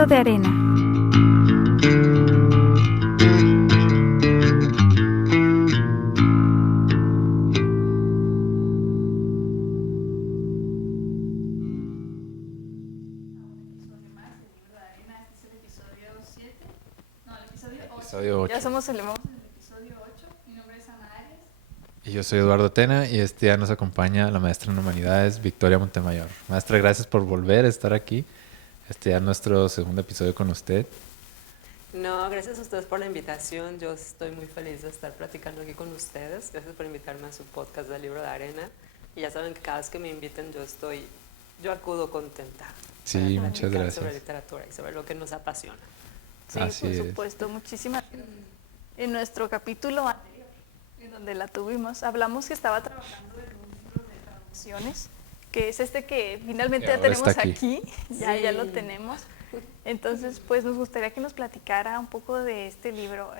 Libro de arena. Episodio 8. Ya somos el episodio 8. Mi nombre es Ana Arias. Y yo soy Eduardo Tena y este día nos acompaña la maestra en Humanidades, Victoria Montemayor. Maestra, gracias por volver a estar aquí. Este ya nuestro segundo episodio con usted. No, gracias a ustedes por la invitación. Yo estoy muy feliz de estar platicando aquí con ustedes. Gracias por invitarme a su podcast del Libro de Arena. Y ya saben que cada vez que me inviten yo acudo contenta. Sí, muchas gracias. Sobre literatura y sobre lo que nos apasiona. Sí, Así por es. supuesto, muchísimas. En nuestro capítulo anterior, en donde la tuvimos, hablamos que estaba trabajando en un libro de traducciones, que es este que finalmente ya ahora tenemos está aquí, ya Sí. lo tenemos. Entonces, pues nos gustaría que nos platicara un poco de este libro.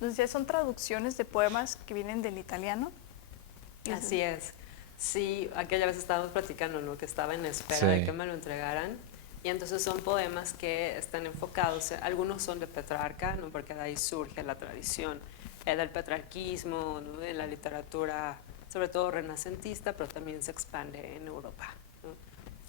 Nos decía, son traducciones de poemas que vienen del italiano. Así es. Sí, aquella vez estábamos platicando, ¿no? Que estaba en espera Sí. de que me lo entregaran. Y entonces son poemas que están enfocados, algunos son de Petrarca, ¿no? Porque de ahí surge la tradición del petrarquismo, ¿no? En la literatura, sobre todo renacentista, pero también se expande en Europa, ¿no?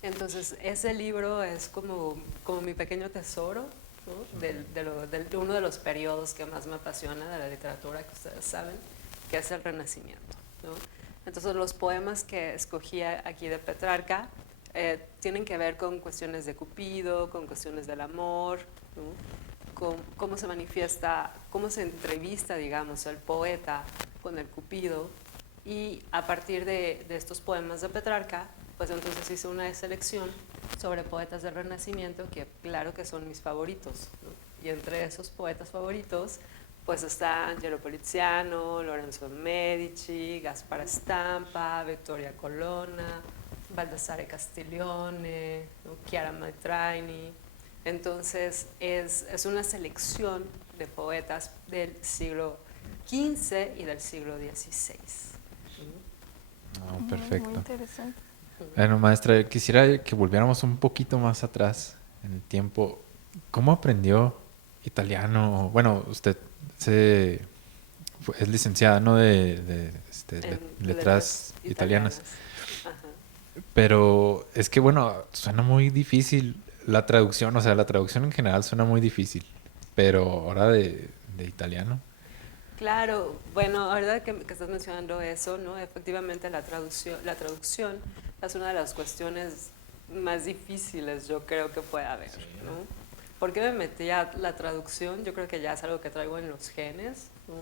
Entonces ese libro es como mi pequeño tesoro, ¿no? De uno de los periodos que más me apasiona de la literatura, que ustedes saben, que es el Renacimiento, ¿no? Entonces los poemas que escogí aquí de Petrarca tienen que ver con cuestiones de Cupido, con cuestiones del amor, ¿no? Con cómo se manifiesta, cómo se entrevista, digamos, el poeta con el Cupido. Y a partir de estos poemas de Petrarca, pues entonces hice una selección sobre poetas del Renacimiento que claro que son mis favoritos, ¿no? Y entre esos poetas favoritos pues está Angelo Poliziano, Lorenzo Medici, Gaspar Stampa, Vittoria Colonna, Baldassare Castiglione, ¿no? Chiara Maltraini. Entonces es una selección de poetas del siglo XV y del siglo XVI. Perfecto. Muy interesante. Bueno, maestra, quisiera que volviéramos un poquito más atrás en el tiempo. ¿Cómo aprendió italiano? Bueno, usted es licenciada, ¿no? de letras italianas. Ajá. Pero es que, bueno, suena muy difícil la traducción. O sea, la traducción en general suena muy difícil. Pero ahora de italiano. Claro, bueno, ahora que estás mencionando eso, ¿no? Efectivamente la traducción es una de las cuestiones más difíciles, yo creo que puede haber, ¿no? ¿Por qué me metí a la traducción? Yo creo que ya es algo que traigo en los genes, ¿no?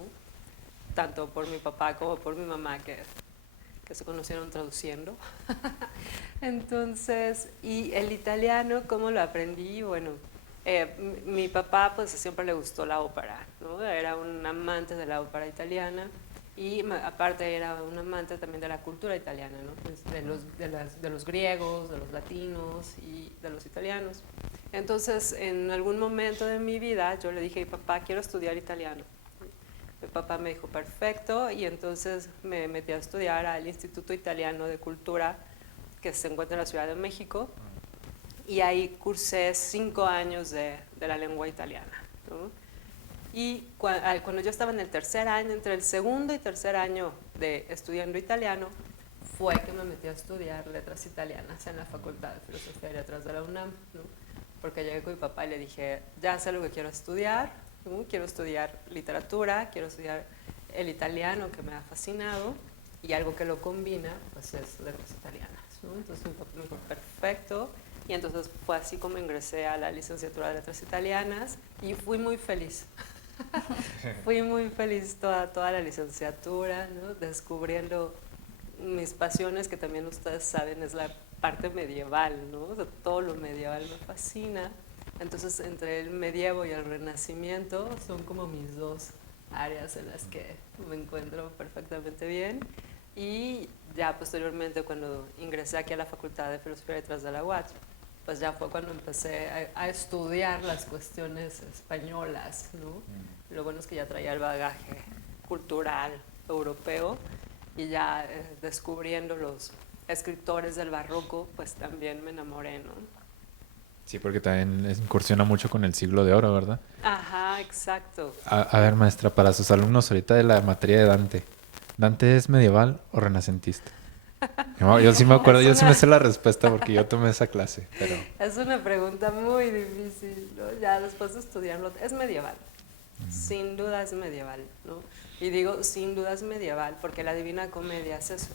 Tanto por mi papá como por mi mamá, que se conocieron traduciendo. Entonces, y el italiano, ¿cómo lo aprendí? Bueno, mi papá pues siempre le gustó la ópera, ¿no? Era un amante de la ópera italiana y aparte era un amante también de la cultura italiana, ¿no? Pues de los griegos, de los latinos y de los italianos. Entonces, en algún momento de mi vida yo le dije, papá, quiero estudiar italiano. Mi papá me dijo, perfecto, y entonces me metí a estudiar al Instituto Italiano de Cultura, que se encuentra en la Ciudad de México, y ahí cursé 5 años de la lengua italiana, ¿no? Y cuando yo estaba en el tercer año, entre el segundo y tercer año de estudiando italiano, fue que me metí a estudiar letras italianas en la Facultad de Filosofía y Letras de la UNAM, ¿no? Porque llegué con mi papá y le dije, ya sé lo que quiero estudiar, ¿no? Quiero estudiar literatura, quiero estudiar el italiano que me ha fascinado y algo que lo combina, pues es letras italianas, ¿no? Entonces mi papá me dijo, perfecto. Y entonces fue así como ingresé a la licenciatura de letras italianas y fui muy feliz. Fui muy feliz toda la licenciatura, ¿no? Descubriendo mis pasiones, que también ustedes saben es la parte medieval, ¿no? O sea, todo lo medieval me fascina. Entonces, entre el medievo y el renacimiento son como mis dos áreas en las que me encuentro perfectamente bien. Y ya posteriormente, cuando ingresé aquí a la Facultad de Filosofía y Letras de la UAT, pues ya fue cuando empecé a estudiar las cuestiones españolas, ¿no? Lo bueno es que ya traía el bagaje cultural europeo y ya descubriendo los escritores del barroco, pues también me enamoré, ¿no? Sí, porque también incursiona mucho con el siglo de oro, ¿verdad? Ajá, exacto. A ver, maestra, para sus alumnos ahorita de la materia de Dante, ¿Dante es medieval o renacentista? No, yo sí me acuerdo, Es yo sí me una, sé la respuesta porque yo tomé esa clase, pero es una pregunta muy difícil, ¿no? Ya después de estudiarlo, es medieval, sin duda es medieval, ¿no? Y digo sin duda es medieval porque la Divina Comedia es eso,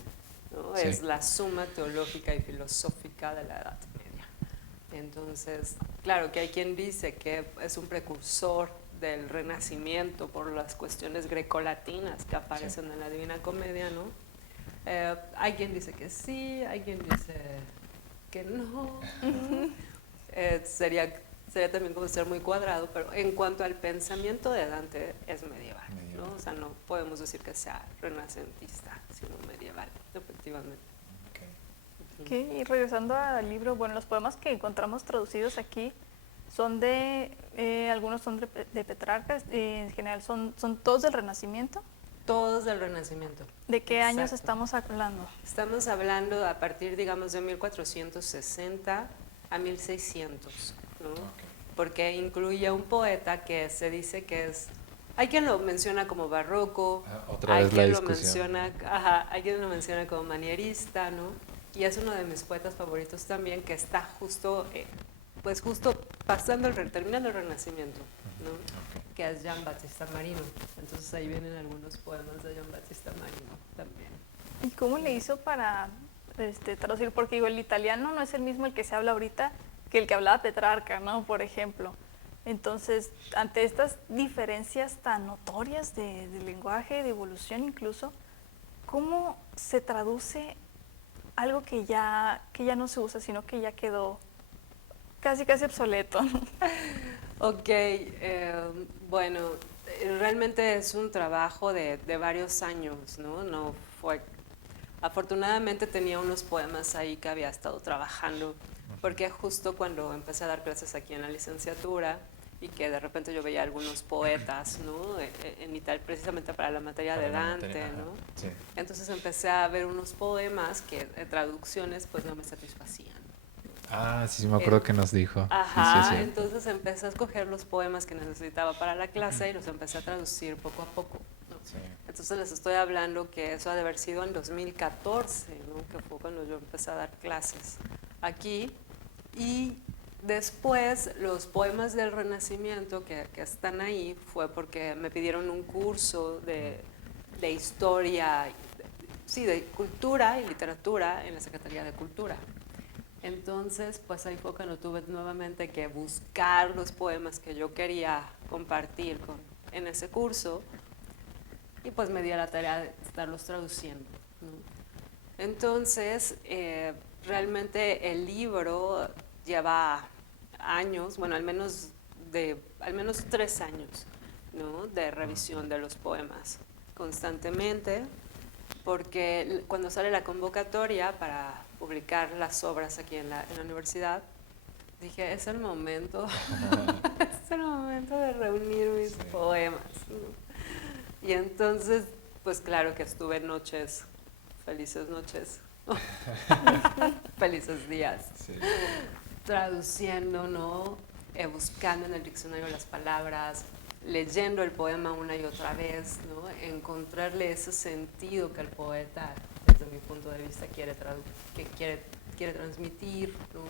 ¿no? sí, Es la suma teológica y filosófica de la Edad Media. Entonces, claro que hay quien dice que es un precursor del Renacimiento por las cuestiones grecolatinas que aparecen en la Divina Comedia, ¿no? Hay quien dice que sí, hay quien dice que no. Sería también como ser muy cuadrado, pero en cuanto al pensamiento de Dante es medieval, ¿no? O sea, no podemos decir que sea renacentista, sino medieval, efectivamente. Ok, y regresando al libro, bueno, los poemas que encontramos traducidos aquí son algunos son de Petrarca, en general son todos del Renacimiento. Todos del Renacimiento. ¿De qué años Exacto. estamos hablando? Estamos hablando a partir, digamos, de 1460 a 1600, ¿no? Porque incluye un poeta que se dice que es... Hay quien lo menciona como barroco, otra hay vez la quien lo discusión. menciona, ajá, hay quien lo menciona como manierista, ¿no? Y es uno de mis poetas favoritos también, que está justo, pues justo terminando el Renacimiento, ¿no? Que es Jean Battista Marino. Entonces ahí vienen algunos poemas de Jean Battista Marino también. ¿Y cómo le hizo para traducir? Porque digo, el italiano no es el mismo el que se habla ahorita que el que hablaba Petrarca, ¿no? Por ejemplo. Entonces, ante estas diferencias tan notorias de lenguaje, de evolución incluso, ¿cómo se traduce algo que ya no se usa, sino que ya quedó casi obsoleto? Ok, bueno, realmente es un trabajo de varios años, ¿no? No fue... Afortunadamente tenía unos poemas ahí que había estado trabajando, porque justo cuando empecé a dar clases aquí en la licenciatura y que de repente yo veía algunos poetas, ¿no? Precisamente para la materia de Dante, ¿no? Sí. Entonces empecé a ver unos poemas que traducciones pues no me satisfacían. Ah, sí, sí me acuerdo que nos dijo. Ajá, Sí, sí, sí. entonces empecé a escoger los poemas que necesitaba para la clase y los empecé a traducir poco a poco, ¿no? Sí. Entonces les estoy hablando que eso ha de haber sido en 2014, ¿no? Que fue cuando yo empecé a dar clases aquí. Y después los poemas del Renacimiento que están ahí fue porque me pidieron un curso de historia, sí, de cultura y literatura en la Secretaría de Cultura. Entonces, pues ahí fue cuando tuve nuevamente que buscar los poemas que yo quería compartir en ese curso y pues me di a la tarea de estarlos traduciendo, ¿no? Entonces, realmente el libro lleva años, bueno, al menos 3 años, ¿no? De revisión de los poemas constantemente, porque cuando sale la convocatoria para publicar las obras aquí en la universidad, dije, es el momento, es el momento de reunir mis poemas, ¿no? Y entonces, pues claro que estuve noches, felices noches, felices días, Sí. traduciendo, ¿no? Buscando en el diccionario las palabras, leyendo el poema una y otra vez, ¿no? Encontrarle ese sentido que el poeta, desde mi punto de vista, quiere transmitir, ¿no?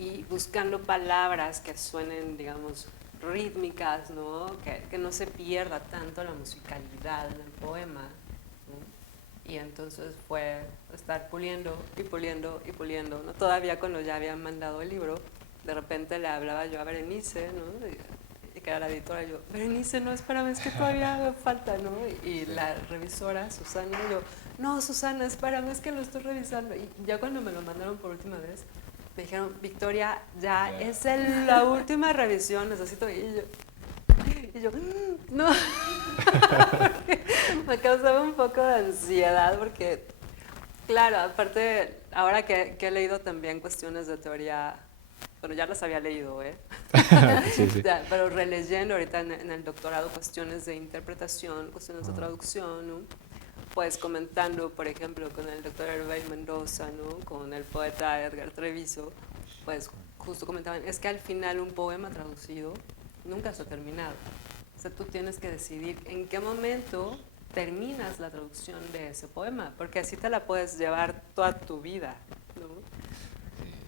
Y buscando palabras que suenen, digamos, rítmicas, ¿no? Que no se pierda tanto la musicalidad en el poema, ¿no? Y entonces fue estar puliendo y puliendo y puliendo, ¿no? Todavía cuando ya habían mandado el libro, de repente le hablaba yo a Berenice, ¿no? Y que era la editora, y yo, Berenice, no, espérame, es que todavía me falta, ¿no? Y la revisora, Susana, y yo, no, Susana, espérame, es que lo estoy revisando. Y ya cuando me lo mandaron por última vez, me dijeron, Victoria, ya es la última revisión, necesito... Y yo, no, me causaba un poco de ansiedad porque, claro, aparte, ahora que he leído también cuestiones de teoría, bueno, ya las había leído, Sí, sí. ya, pero releyendo ahorita en el doctorado cuestiones de interpretación, cuestiones de traducción, ¿no? Pues comentando, por ejemplo, con el doctor Hervé Mendoza, ¿no? Con el poeta Edgar Treviso, pues justo comentaban, es que al final un poema traducido nunca está terminado. O sea, tú tienes que decidir en qué momento terminas la traducción de ese poema, porque así te la puedes llevar toda tu vida, ¿no?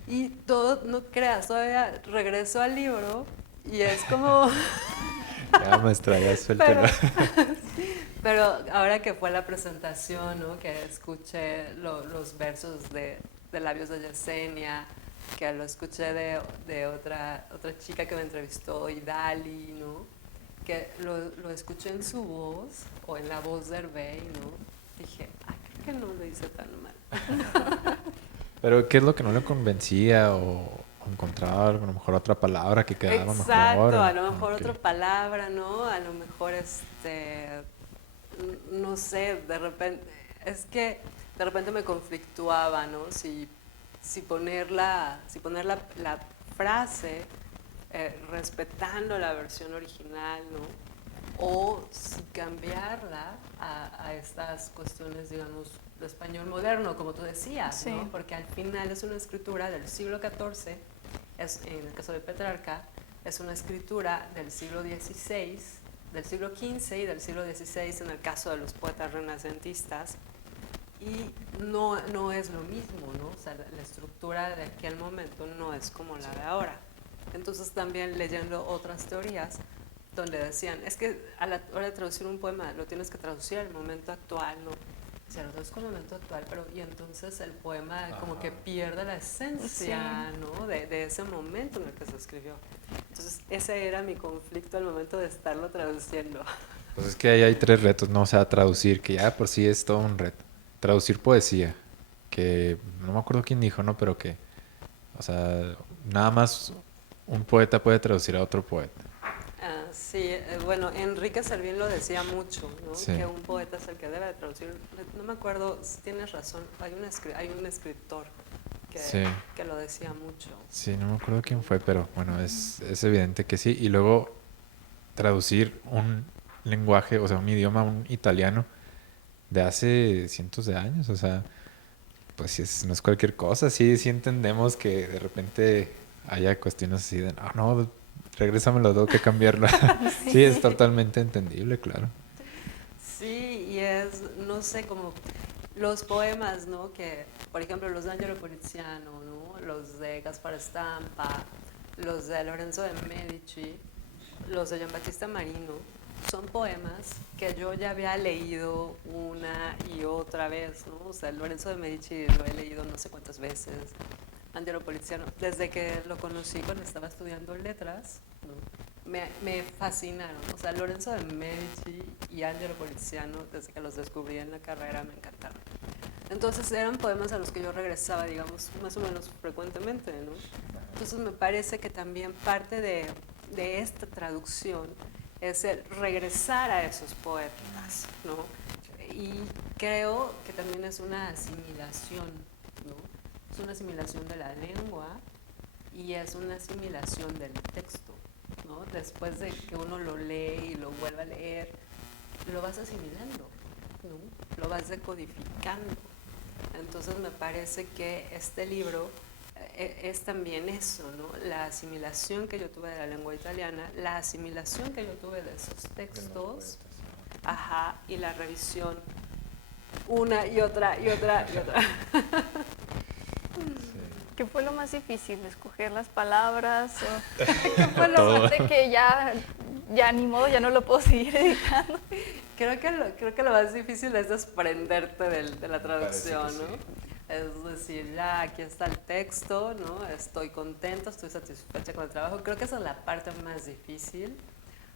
Y todo, no creas, todavía regreso al libro y es como... Ya, maestra, ya suéltelo. Pero ahora que fue la presentación, ¿no? Que escuché los versos de labios de Yesenia, que lo escuché de otra chica que me entrevistó, Idali, ¿no? Que lo escuché en su voz o en la voz de Hervé, ¿no? Dije, creo que no lo hice tan mal. Pero ¿qué es lo que no le convencía o encontraba a lo mejor otra palabra que quedaba mejor? Exacto, a lo mejor Ok. otra palabra, ¿no? A lo mejor no sé, de repente, es que de repente me conflictuaba, ¿no? Si poner la frase respetando la versión original, ¿no? O si cambiarla a estas cuestiones, digamos, de español moderno, como tú decías, Sí. ¿no? Porque al final es una escritura del siglo XIV, en el caso de Petrarca, es una escritura del siglo XVI, del siglo XV y del siglo XVI en el caso de los poetas renacentistas, y no es lo mismo, ¿no? O sea, la estructura de aquel momento no es como la de ahora. Entonces también leyendo otras teorías donde decían, es que a la hora de traducir un poema lo tienes que traducir al momento actual, ¿no? O sea, lo traduzco al momento actual, pero y entonces el poema como que pierde la esencia, Sí. ¿no? De ese momento en el que se escribió. Entonces ese era mi conflicto al momento de estarlo traduciendo. Pues es que ahí hay tres retos, ¿no? O sea, traducir, que ya de por sí es todo un reto. Traducir poesía, que no me acuerdo quién dijo, ¿no? Pero que, o sea, nada más un poeta puede traducir a otro poeta. Sí, bueno, Enrique Servín lo decía mucho, ¿no? Sí. Que un poeta es el que debe de traducir. No me acuerdo, si tienes razón, hay un escritor Sí. que lo decía mucho. Sí, no me acuerdo quién fue, pero bueno, es evidente que sí. Y luego traducir un lenguaje, o sea, un idioma, un italiano de hace cientos de años, o sea, pues sí no es cualquier cosa. Sí, sí entendemos que de repente haya cuestiones así de, no, regrésamelo, tengo que cambiarlo. Sí, es totalmente entendible, claro. Sí, y no sé, como los poemas, ¿no? Que, por ejemplo, los de Angelo Poliziano, ¿no? Los de Gaspar Stampa, los de Lorenzo de Medici, los de Giambattista Marino, son poemas que yo ya había leído una y otra vez, ¿no? O sea, Lorenzo de Medici lo he leído no sé cuántas veces, Angelo Poliziano, desde que lo conocí cuando estaba estudiando letras, ¿no? Me fascinaron, o sea, Lorenzo de Medici y Angelo Poliziano, desde que los descubrí en la carrera, me encantaron. Entonces eran poemas a los que yo regresaba, digamos, más o menos frecuentemente, ¿no? Entonces me parece que también parte de esta traducción es el regresar a esos poetas, ¿no? Y creo que también es una asimilación, ¿no? Es una asimilación de la lengua y es una asimilación del texto, ¿no? Después de que uno lo lee y lo vuelve a leer, lo vas asimilando, ¿no? Lo vas decodificando. Entonces me parece que este libro es también eso, ¿no? La asimilación que yo tuve de la lengua italiana, la asimilación que yo tuve de esos textos, ajá, y la revisión una y otra y otra y otra. ¿Qué fue lo más difícil? ¿Escoger las palabras? ¿Qué fue lo más de que ya ni modo, ya no lo puedo seguir editando? Creo que lo más difícil es desprenderte de la traducción, ¿no? Sí. Es decir, ya aquí está el texto, ¿no? Estoy contenta, estoy satisfecha con el trabajo. Creo que esa es la parte más difícil.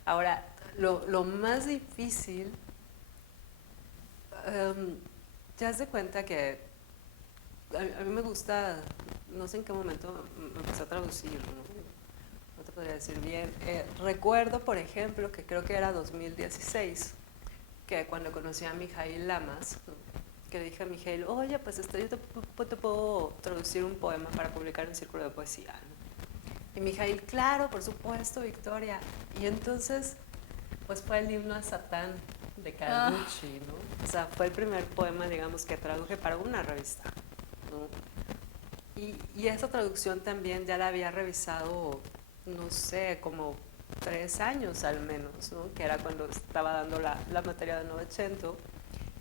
Ahora, lo más difícil, te das de cuenta que a mí me gusta, no sé en qué momento me empecé a traducir, no te podría decir bien. Recuerdo, por ejemplo, que creo que era 2016, que cuando conocí a Mijail Lamas, ¿no? Que le dije a Mijail, oye, pues yo te puedo traducir un poema para publicar en Círculo de Poesía, ¿no? Y Mijail, claro, por supuesto, Victoria. Y entonces, pues fue el himno a Satán de Carducci, ¿no? O sea, fue el primer poema, digamos, que traduje para una revista, ¿no? Y esa traducción también ya la había revisado, no sé, como 3 años al menos, ¿no? Que era cuando estaba dando la materia de Novecento.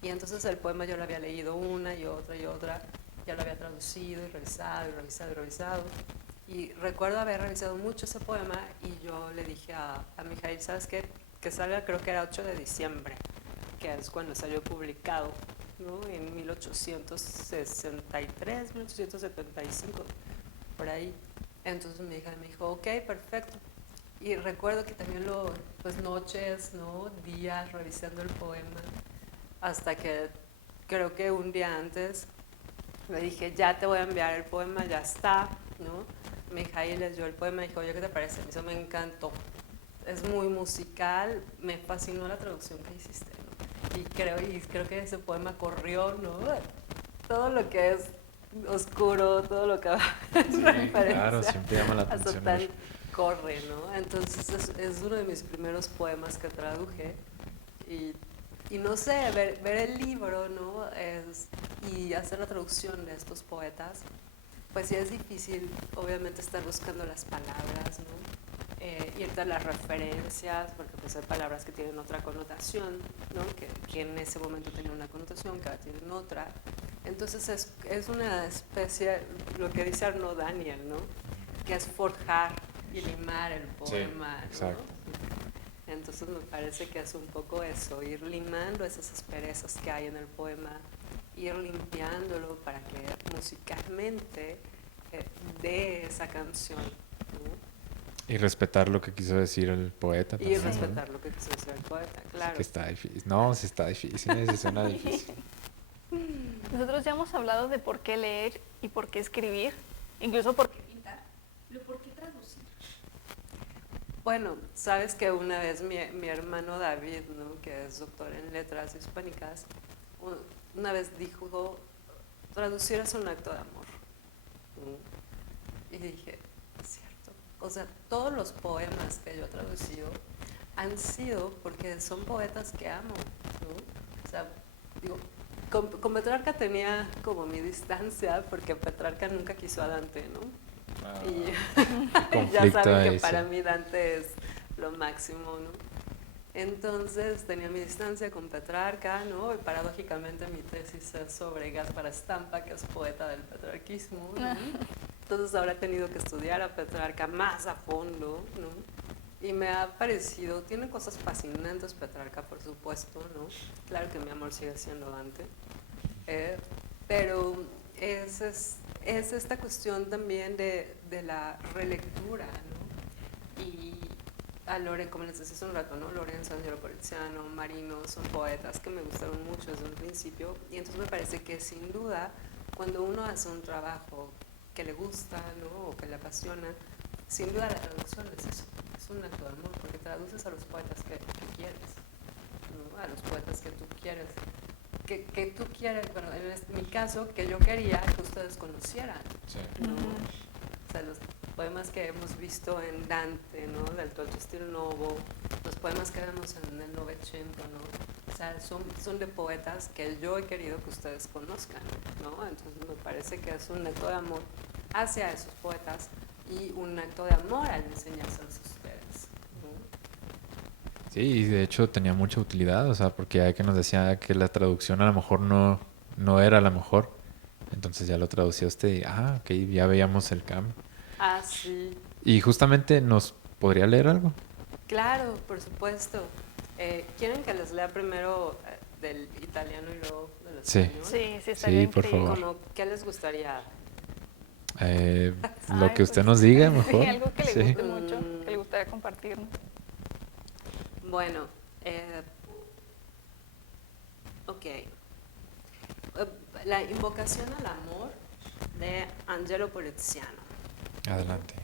Y entonces el poema yo lo había leído una y otra, ya lo había traducido y revisado y revisado y revisado. Y recuerdo haber revisado mucho ese poema y yo le dije a Mijail, ¿sabes qué? Que salga, creo que era 8 de diciembre, que es cuando salió publicado, ¿no? En 1863, 1875, por ahí. Entonces mi hija me dijo, ok, perfecto. Y recuerdo que también pues noches, ¿no? Días revisando el poema, hasta que creo que un día antes le dije, ya te voy a enviar el poema, ya está, ¿no? Mijail leyó el poema y dijo, oye, ¿qué te parece? Eso me encantó. Es muy musical, me fascinó la traducción que hiciste, ¿no? Y creo que ese poema corrió, ¿no? Todo lo que es oscuro, todo lo que va Sí, claro, siempre llama la atención. Corre, ¿no? Entonces es uno de mis primeros poemas que traduje y no sé, ver el libro, ¿no? Y hacer la traducción de estos poetas, pues sí es difícil, obviamente, estar buscando las palabras, ¿no? Irte a las referencias, porque pues hay palabras que tienen otra connotación, ¿no? Que en ese momento tenían una connotación, que ahora tienen otra. Entonces es una especie, lo que dice Arnaud Daniel, ¿no? Que es forjar y limar el poema, sí, exacto. ¿no? Entonces me parece que es un poco eso, ir limando esas asperezas que hay en el poema, ir limpiándolo para que musicalmente dé esa canción, ¿no? Y respetar lo que quiso decir el poeta Y también, respetar ¿no? lo que quiso decir el poeta, claro. Sí que está difícil. No, sí está difícil, sí suena difícil. Nosotros ya hemos hablado de por qué leer y por qué escribir, incluso por qué pintar, pero ¿por qué traducir? Bueno, sabes que una vez mi hermano David, ¿no? Que es doctor en letras hispánicas, una vez dijo, traducir es un acto de amor. Y dije, es cierto. O sea, todos los poemas que yo he traducido han sido porque son poetas que amo, ¿no? O sea, digo, con Petrarca tenía como mi distancia porque Petrarca nunca quiso a Dante, ¿no? Y ya saben que para mí Dante es lo máximo, ¿no? Entonces tenía mi distancia con Petrarca, ¿no? Y paradójicamente mi tesis es sobre Gaspar Estampa, que es poeta del petrarquismo, ¿no? Entonces ahora he tenido que estudiar a Petrarca más a fondo, ¿no? Y me ha parecido, tiene cosas fascinantes Petrarca, por supuesto, ¿no? Claro que mi amor sigue siendo Dante, pero es esta cuestión también de la relectura, ¿no? Y a Lorenzo, como les decía hace un rato, ¿no? Lorenzo, Angelo Poliziano, Marino, son poetas que me gustaron mucho desde un principio, y entonces me parece que sin duda, cuando uno hace un trabajo que le gusta, ¿no? O que le apasiona, sin duda la traducción es eso, es un acto de amor, porque traduces a los poetas que quieres, ¿no? A los poetas que tú quieres. Que tú quieres, bueno, en mi caso, que yo quería que ustedes conocieran, sí. ¿no? O sea, los poemas que hemos visto en Dante, ¿no? Del Dolce Stil Novo, los poemas que vemos en el Novecento, ¿no? O sea, son de poetas que yo he querido que ustedes conozcan, ¿no? Entonces me parece que es un acto de amor hacia esos poetas y un acto de amor al enseñárselos a ustedes, ¿no? Sí, y de hecho tenía mucha utilidad, o sea, porque hay que nos decía que la traducción a lo mejor no era la mejor. Entonces ya lo traducía usted y, ok, ya veíamos el cambio. Ah, sí. Y justamente, ¿nos podría leer algo? Claro, por supuesto. ¿Quieren que les lea primero del italiano y luego del español? Sí, estaría por increíble. favor. Como, ¿qué les gustaría? Lo que usted nos diga, mejor. Sí, algo que le Sí. guste mucho, que le gustaría compartirnos. Bueno, ok. La invocación al amor de Angelo Poliziano. Adelante.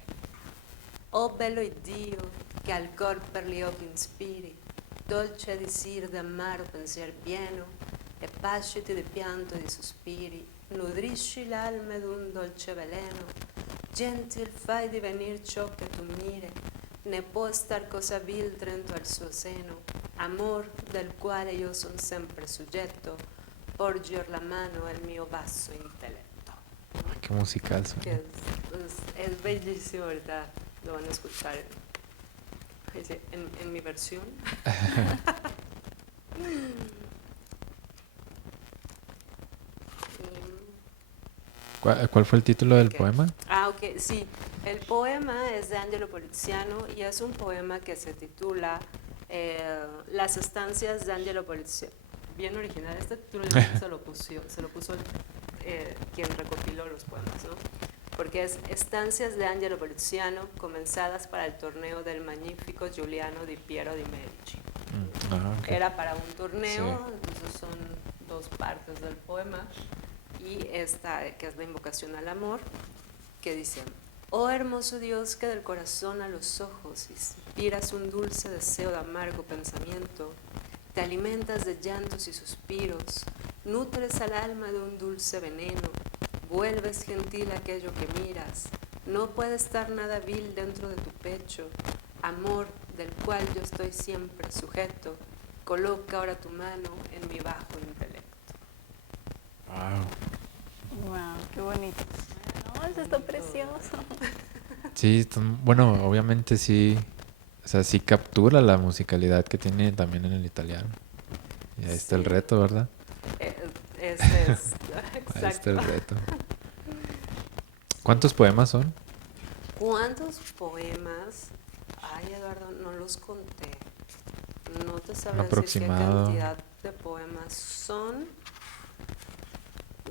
Oh bello Iddio, che al cor per gli occhi inspiri, dolce disir d'amaro pensier pieno, e pasciti di pianto e di sospiri, nudrisci l'alma d'un dolce veleno, gentil fai divenir ciò che tu mire, ne può star cosa vil dentro al suo seno, amor del quale io son sempre soggetto, porgir la mano al mio basso intelletto. qué musical que suena. es bellísimo. Ahorita lo van a escuchar en mi versión. ¿Cuál fue el título del Ok. poema? Ok, sí. El poema es de Angelo Poliziano y es un poema que se titula Las estancias de Angelo Poliziano. Bien original, este título se lo puso quien recopiló los poemas, ¿no? Porque es Estancias de Angelo Poliziano comenzadas para el torneo del magnífico Giuliano di Piero di Medici. Ok. Era para un torneo, Sí. entonces son dos partes del poema. Y esta, que es la invocación al amor, que dice: oh hermoso Dios, que del corazón a los ojos inspiras un dulce deseo de amargo pensamiento, te alimentas de llantos y suspiros, nutres al alma de un dulce veneno, vuelves gentil aquello que miras, no puede estar nada vil dentro de tu pecho, amor del cual yo estoy siempre sujeto, coloca ahora tu mano en mi bajo intelecto. Wow. Wow, qué bonito. No, eso está precioso. Sí, bueno, obviamente sí, o sea, sí captura la musicalidad que tiene también en el italiano. Y ahí está el Sí. reto, ¿verdad? Este es, Ahí está exacto. el reto. ¿Cuántos poemas son? ¿Cuántos poemas? Ay, Eduardo, no los conté. No te Un sabré decir qué aproximado. cantidad de poemas son.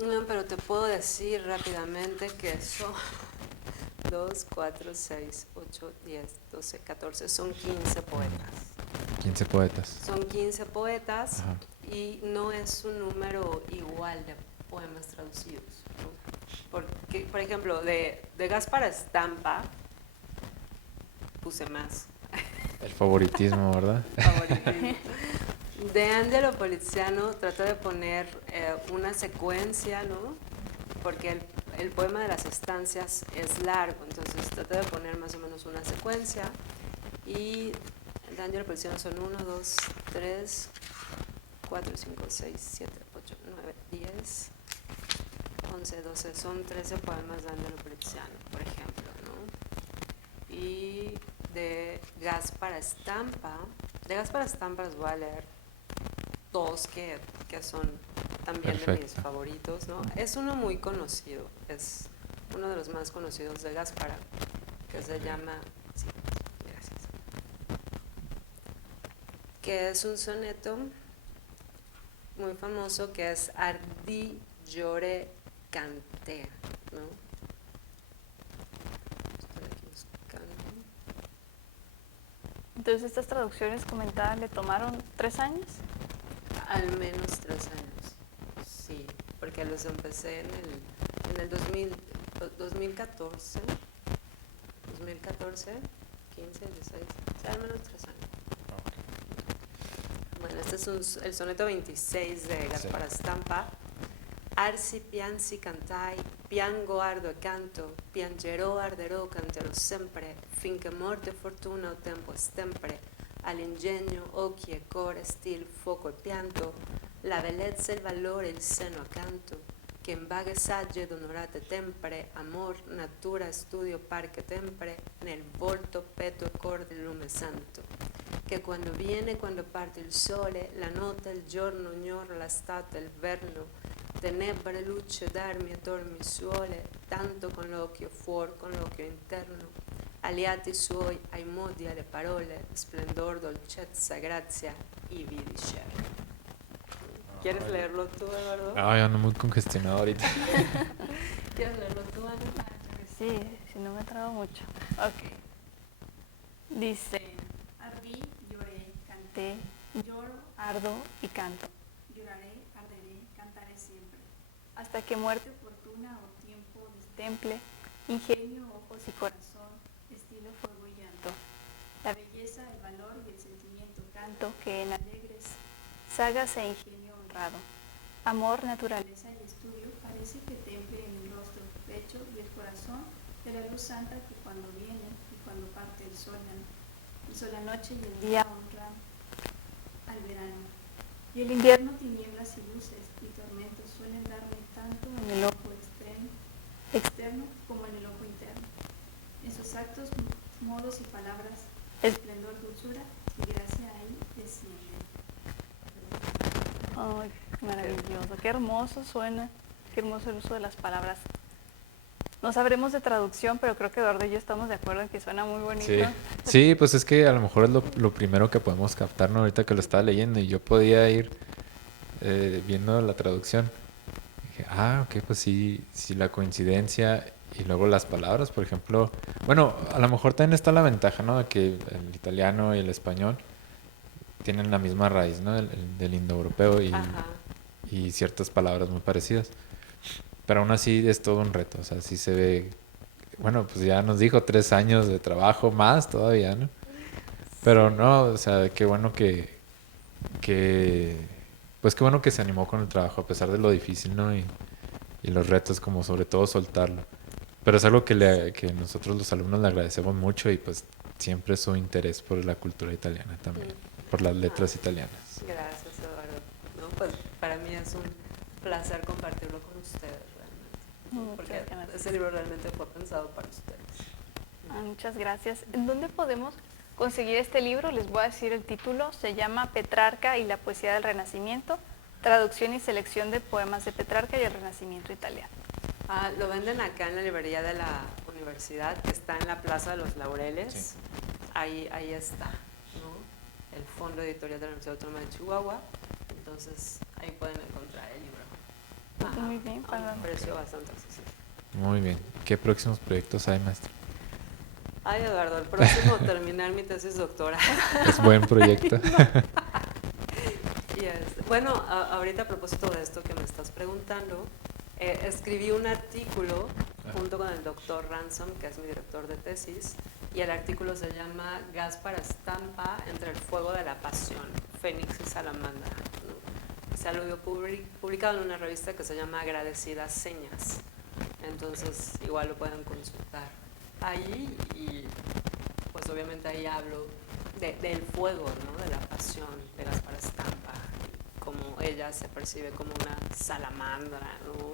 No, pero te puedo decir rápidamente que son 2, 4, 6, 8, 10, 12, 14. Son 15 poetas. 15 poetas. Son 15 poetas. Ajá. Y no es un número igual de poemas traducidos, ¿no? Porque, por ejemplo, de Gaspar Estampa puse más. El favoritismo, ¿verdad? Favoritismo. De Angelo Poliziano traté de poner una secuencia, ¿no? Porque el poema de las estancias es largo, entonces traté de poner más o menos una secuencia. Y de Angelo Poliziano son 1, 2, 3, 4, 5, 6, 7, 8, 9, 10, 11, 12. Son 13 poemas de Angelo Poliziano, por ejemplo, ¿no? Y de Gaspar Estampa les voy a leer dos que son también de mis favoritos, ¿no? Es uno muy conocido, es uno de los más conocidos de Gaspar, que se llama, sí, gracias, que es un soneto muy famoso que es Ardì lloré canté, ¿no? Estoy aquí buscando. Entonces, estas traducciones comentadas le tomaron 3 años. Al menos 3 años, sí, porque los empecé en el 2014, 15, 16, o sea, al menos 3 años. Bueno, este es el soneto 26 de Gaspar Estampa. Arsi piansi cantai, piango ardo e canto, piangerò arderò canterò sempre, finché morte fortuna o tempo estempre, all'ingegno, occhi e core, stil, fuoco e pianto, la bellezza, il valore, il seno accanto, che in vaghe sagge ed onorate tempere, amor, natura, studio, parche tempere, nel volto, petto e cor del lume santo, che quando viene, quando parte il sole, la notte, il giorno, ignoro, l'estate, il verno, tenebre, luce, d'armi e dormi suole, tanto con l'occhio fuori, con l'occhio interno, aliati suoi ai modi, alle parole, splendor, dolcezza, grazia, ivi discerno. ¿Quieres leerlo tú, Eduardo? Ay, ando muy congestionado ahorita. ¿Quieres leerlo tú, Ana? Sí, si no me trabo mucho. Ok. Dice, Ardí, lloré, canté, lloro, ardo y canto, lloraré, arderé, cantaré siempre. hasta que muerte Fortuna o tiempo, temple, ingenio, ojos y corazón, estilo, fuego y llanto. la Belleza, el valor y el sentimiento, canto que en alegres sagas e ingenio honrado, amor, naturaleza, naturaleza y estudio, parece que temple en el rostro, pecho y el corazón de la luz santa que cuando viene y cuando parte el sol la noche y el día honran al verano. y el invierno Tinieblas y luces y tormentos suelen darme tanto en el ojo extremo externo como en el ojo interno. En sus actos, modos y palabras, Es- esplendor, dulzura y gracia ahí descienden. Ay, maravilloso, qué hermoso suena, qué hermoso el uso de las palabras. No sabremos de traducción, pero creo que Eduardo y yo estamos de acuerdo en que suena muy bonito. Sí, sí, pues es que a lo mejor es lo primero que podemos captar, ¿no? Ahorita que lo estaba leyendo y yo podía ir viendo la traducción. Dije, ok, pues sí, sí, la coincidencia y luego las palabras, por ejemplo. Bueno, a lo mejor también está la ventaja, ¿no? De que el italiano y el español tienen la misma raíz, ¿no? Del indoeuropeo Ajá. y ciertas palabras muy parecidas. Pero aún así es todo un reto, o sea, sí se ve. Bueno, pues ya nos dijo 3 años de trabajo más todavía, ¿no? Pero no, o sea, qué bueno pues qué bueno que se animó con el trabajo a pesar de lo difícil, ¿no? Y los retos, como sobre todo soltarlo. Pero es algo que nosotros los alumnos le agradecemos mucho y pues siempre su interés por la cultura italiana también, por las letras italianas. Gracias, Eduardo. No, pues para mí es un placer compartirlo con ustedes realmente, ¿no? Muchas Porque gracias. ese libro realmente fue pensado para ustedes. Muchas gracias. ¿En dónde podemos conseguir este libro? Les voy a decir el título. Se llama Petrarca y la poesía del Renacimiento, traducción y selección de poemas de Petrarca y el Renacimiento italiano. Lo venden acá en la librería de la universidad, que está en la Plaza de los Laureles. Sí. Ahí está, ¿no? El Fondo Editorial de la Universidad Autónoma de Chihuahua. Entonces, ahí pueden encontrar el libro. Muy bien, A un precio bastante accesible. Muy bien. ¿Qué próximos proyectos hay, maestro? Ay, Eduardo, el próximo terminar mi tesis doctoral. Es buen proyecto. Y bueno, ahorita a propósito de esto que me estás preguntando, escribí un artículo junto con el doctor Ransom, que es mi director de tesis, y el artículo se llama Gas para estampa entre el fuego de la pasión, Fénix y Salamandra, ¿no? Se lo vio publicado en una revista que se llama Agradecidas Señas, entonces igual lo pueden consultar ahí y pues obviamente ahí hablo del fuego, ¿no? De la pasión de Gaspar Estampa, como ella se percibe como una salamandra, ¿no?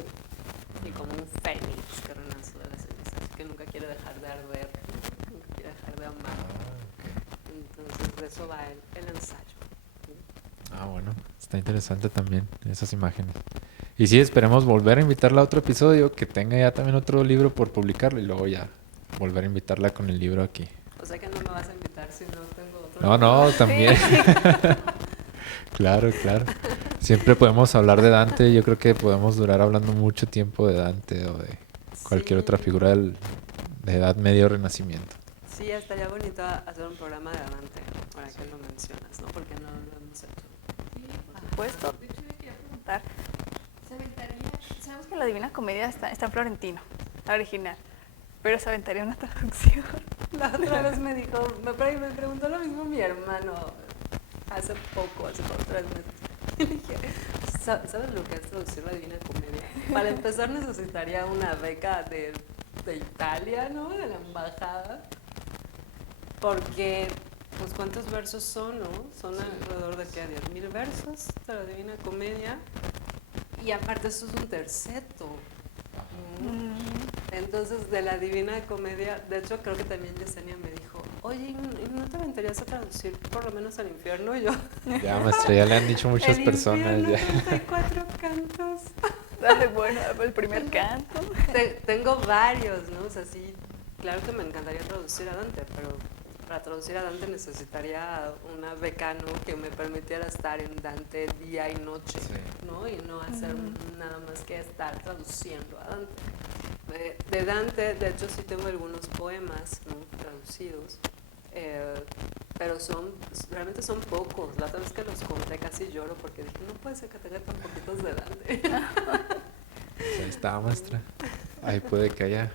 Y como un fénix que renace de las cenizas, que nunca quiere dejar de arder, nunca quiere dejar de amar. Entonces de eso va el ensayo. Bueno, está interesante también esas imágenes. Y sí, esperemos volver a invitarla a otro episodio, que tenga ya también otro libro por publicarlo y luego ya volver a invitarla con el libro aquí. O sea que no me vas a invitar si no tengo otro. No, también. Claro. Siempre podemos hablar de Dante. Yo creo que podemos durar hablando mucho tiempo de Dante o de cualquier otra figura de Edad Media o Renacimiento. Sí, estaría bonito hacer un programa de Dante, ahora que lo mencionas, ¿no? Porque no lo hemos hecho. Por supuesto. De hecho, yo quería preguntar, sabemos que la Divina Comedia está en florentino, la original, pero se aventaría una traducción. La otra vez me dijo, me preguntó lo mismo mi hermano hace como 3 meses. Y le dije, ¿sabes lo que es traducir la Divina Comedia? Para empezar necesitaría una beca de Italia, ¿no? De la embajada. Porque, pues, ¿cuántos versos son, no? Son alrededor de, ¿qué? 10,000 versos de la Divina Comedia. Y aparte eso es un terceto. Entonces, de la Divina Comedia, de hecho creo que también Yesenia me dijo, oye, ¿no te aventarías a traducir por lo menos al infierno? Y yo, Ya, maestra, ya le han dicho muchas personas. El Ya. infierno, 34 cantos. Bueno, el primer canto. Tengo varios, ¿no? O sea, sí, claro que me encantaría traducir a Dante, pero para traducir a Dante necesitaría una beca, ¿no? Que me permitiera estar en Dante día y noche, ¿no? Y no hacer nada más que estar traduciendo a Dante. De Dante, de hecho, sí tengo algunos poemas, ¿no? Traducidos, pero realmente son pocos. La otra vez que los conté casi lloro porque dije, no puede ser que tenga tan poquitos de Dante. Pues ahí está, maestra. Ahí puede que haya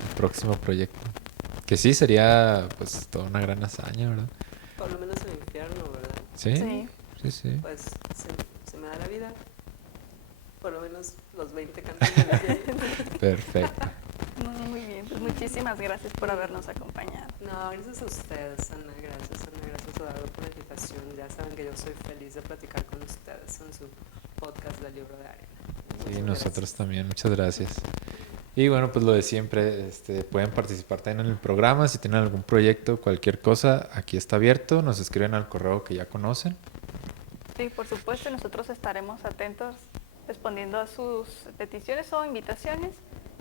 un próximo proyecto. Que sí, sería pues toda una gran hazaña, ¿verdad? Por lo menos el infierno, ¿verdad? Sí. Pues se me da la vida. Por lo menos los 20 cantos de la serie. Perfecto. Muy bien, pues muchísimas gracias por habernos acompañado. No, gracias a ustedes, Ana. Gracias, Eduardo, por la invitación. Ya saben que yo soy feliz de platicar con ustedes en su podcast del Libro de Arena. Sí, nosotros también. Muchas gracias. Y bueno, pues lo de siempre, pueden participar también en el programa. Si tienen algún proyecto, cualquier cosa, aquí está abierto. Nos escriben al correo que ya conocen. Sí, por supuesto, nosotros estaremos atentos respondiendo a sus peticiones o invitaciones.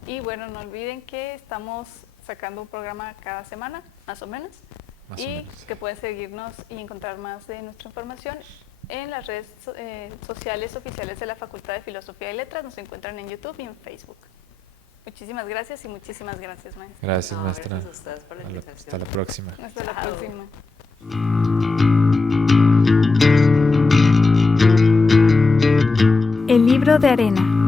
Y bueno, no olviden que estamos sacando un programa cada semana, más o menos. Más o Y menos. que pueden seguirnos y encontrar más de nuestra información en las redes sociales oficiales de la Facultad de Filosofía y Letras. Nos encuentran en YouTube y en Facebook. Muchísimas gracias y muchísimas gracias, maestra. Gracias, No, maestra. gracias a ustedes por la invitación. Hasta la próxima. Hasta la Chao. próxima. El libro de arena.